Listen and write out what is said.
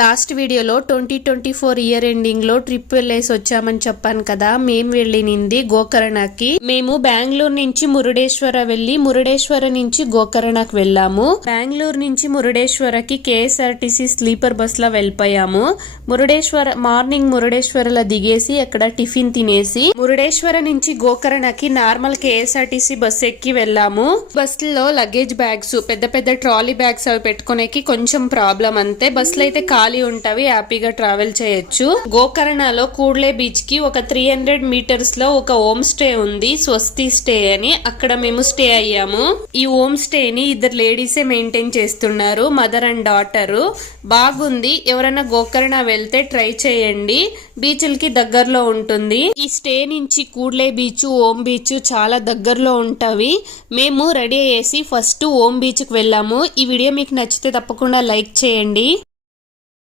Last వీడియోలో 2024 year ending లో trip వెళ్ళేసి వచ్చామని చెప్పాను కదా. మేము వెళ్ళింది గోకర్ణకి. మేము బెంగళూరు నుంచి మురుడేశ్వర వెళ్లి మురుడేశ్వర నుంచి గోకర్ణకి వెళ్ళాము. బెంగళూరు నుంచి మురుడేశ్వరకి KSRTC స్లీపర్ బస్ లో వెళ్ళిపోయాము. మార్నింగ్ మురుడేశ్వరలో దిగేసి అక్కడ టిఫిన్ తినేసి మురుడేశ్వర నుంచి గోకర్ణకి నార్మల్ KSRTC బస్ ఎక్కి వెళ్ళాము. బస్ లో లగేజ్ బ్యాగ్స్, పెద్ద పెద్ద ట్రాలీ బ్యాగ్స్ అవి పెట్టుకునేకి కొంచెం ప్రాబ్లం అంతే. బస్ లో అయితే ఖాళీ ఉంటవి, హ్యాపీగా ట్రావెల్ చేయొచ్చు. గోకర్ణలో కూడ్లే బీచ్ కి ఒక 300 మీటర్స్ లో ఒక హోమ్ స్టే ఉంది, స్వస్తి స్టే అని. అక్కడ మేము స్టే అయ్యాము. ఈ హోమ్ స్టే ని ఇద్దరు లేడీసే మెయింటైన్ చేస్తున్నారు, మదర్ అండ్ డాటర్. బాగుంది, ఎవరైనా గోకర్ణ వెళ్తే ట్రై చేయండి. బీచ్లకి దగ్గరలో ఉంటుంది. ఈ స్టే నుంచి కూడ్లే బీచ్, ఓం బీచ్ చాలా దగ్గరలో ఉంటవి. మేము రెడీ అయ్యేసి ఫస్ట్ ఓం బీచ్ కి వెళ్ళాము. ఈ వీడియో మీకు నచ్చితే తప్పకుండా లైక్ చేయండి.